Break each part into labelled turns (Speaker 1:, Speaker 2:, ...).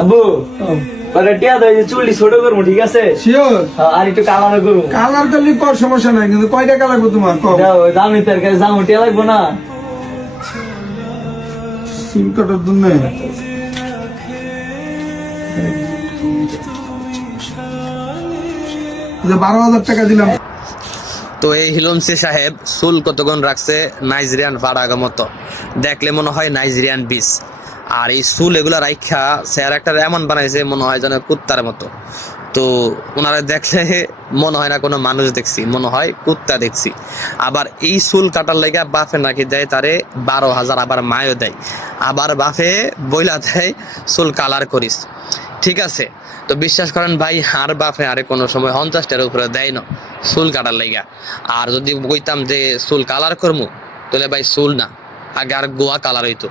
Speaker 1: আব্বু পরে টিয়া দেয় যে চুলটি ছোট করব ঠিক আছে?
Speaker 2: শিওর
Speaker 1: হ্যাঁ, আর একটু কালার করব।
Speaker 2: কালার করলে কর সমস্যা নাই কিন্তু কয় টাকা লাগবে তোমার?
Speaker 1: দাও, দামি তরকারি জামু টিয়া লাগবো না।
Speaker 2: চুল কাটার জন্য। বারো হাজার টাকা দিলাম।
Speaker 3: তো এই হিলমসি সাহেব চুল কতক্ষণ রাখছে নাইজেরিয়ান ভাড়াগা মতো? দেখলে মনে হয় নাইজেরিয়ান বিষ আর এই চুল এগুলা রাইখা স্যার একটা এমন বানাইছে, মনে হয় যেন কুত্তার মতো। তো ওনারা দেখলে মনে হয় না কোনো মানুষ দেখছি, মনে হয় কুত্তা দেখছি। আবার এই চুল কাটার লেগে বাফে নাকি দেয় তারে বারো হাজার, আবার মায়ও দেয়। আবার বাফে বইলা দেয়, চুল কালার করিস। ঠিক আছে, তো বিশ্বাস করেন ভাই, আর বাফে আরে কোনো সময় পঞ্চাশটার উপরে দেয় না চুল কাটার লাইগা আর যদি কইতাম যে চুল কালার করমু, তাহলে ভাই চুল না, আগে আর গোয়া কালার হইতো।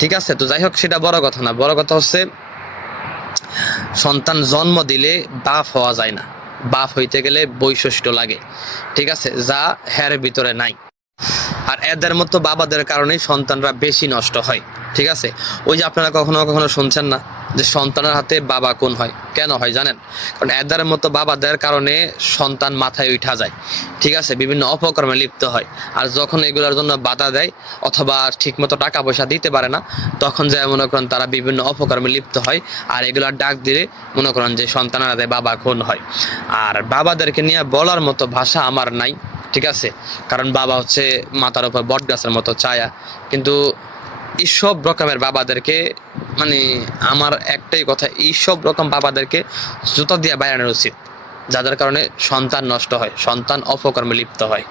Speaker 3: ঠিক আছে? তো যাই হোক, সেটা বড় কথা না। বড় কথা হচ্ছে, সন্তান জন্ম দিলে বাপ হওয়া যায় না। বাপ হইতে গেলে বৈশিষ্ট্য লাগে। ঠিক আছে? যা হ্যার ভিতরে নাই। আর এদের মতো বাবাদের কারণেই সন্তানরা বেশি নষ্ট হয়। ঠিক আছে? ওই যে আপনারা কখনো কখনো শুনছেন না যে সন্তানের হাতে বাবা কোন হয়? কেন হয় জানেন? কারণ এদের মতো বাবা বাবাদের কারণে সন্তান মাথায় উঠা যায়। ঠিক আছে? বিভিন্ন অপকর্মে লিপ্ত হয়। আর যখন এগুলোর জন্য বাধা দেয় অথবা ঠিকমতো টাকা পয়সা দিতে পারে না, তখন যে মনে করেন তারা বিভিন্ন অপকর্মে লিপ্ত হয়। আর এগুলার ডাক দিলে মনে করেন যে সন্তানের হাতে বাবা খুন হয়? আর বাবাদেরকে নিয়ে বলার মতো ভাষা আমার নাই। ঠিক আছে? কারণ বাবা হচ্ছে মাথার উপর বট গাছের মতো ছায়া। কিন্তু এইসব রকমের বাবাদেরকে মানে আমার একটাই কথা, এইসব রকম বাবাদেরকে জুতা দিয়ে বাইরানোর উচিত, যাদের কারণে সন্তান নষ্ট হয়, সন্তান অপকর্মে লিপ্ত হয়।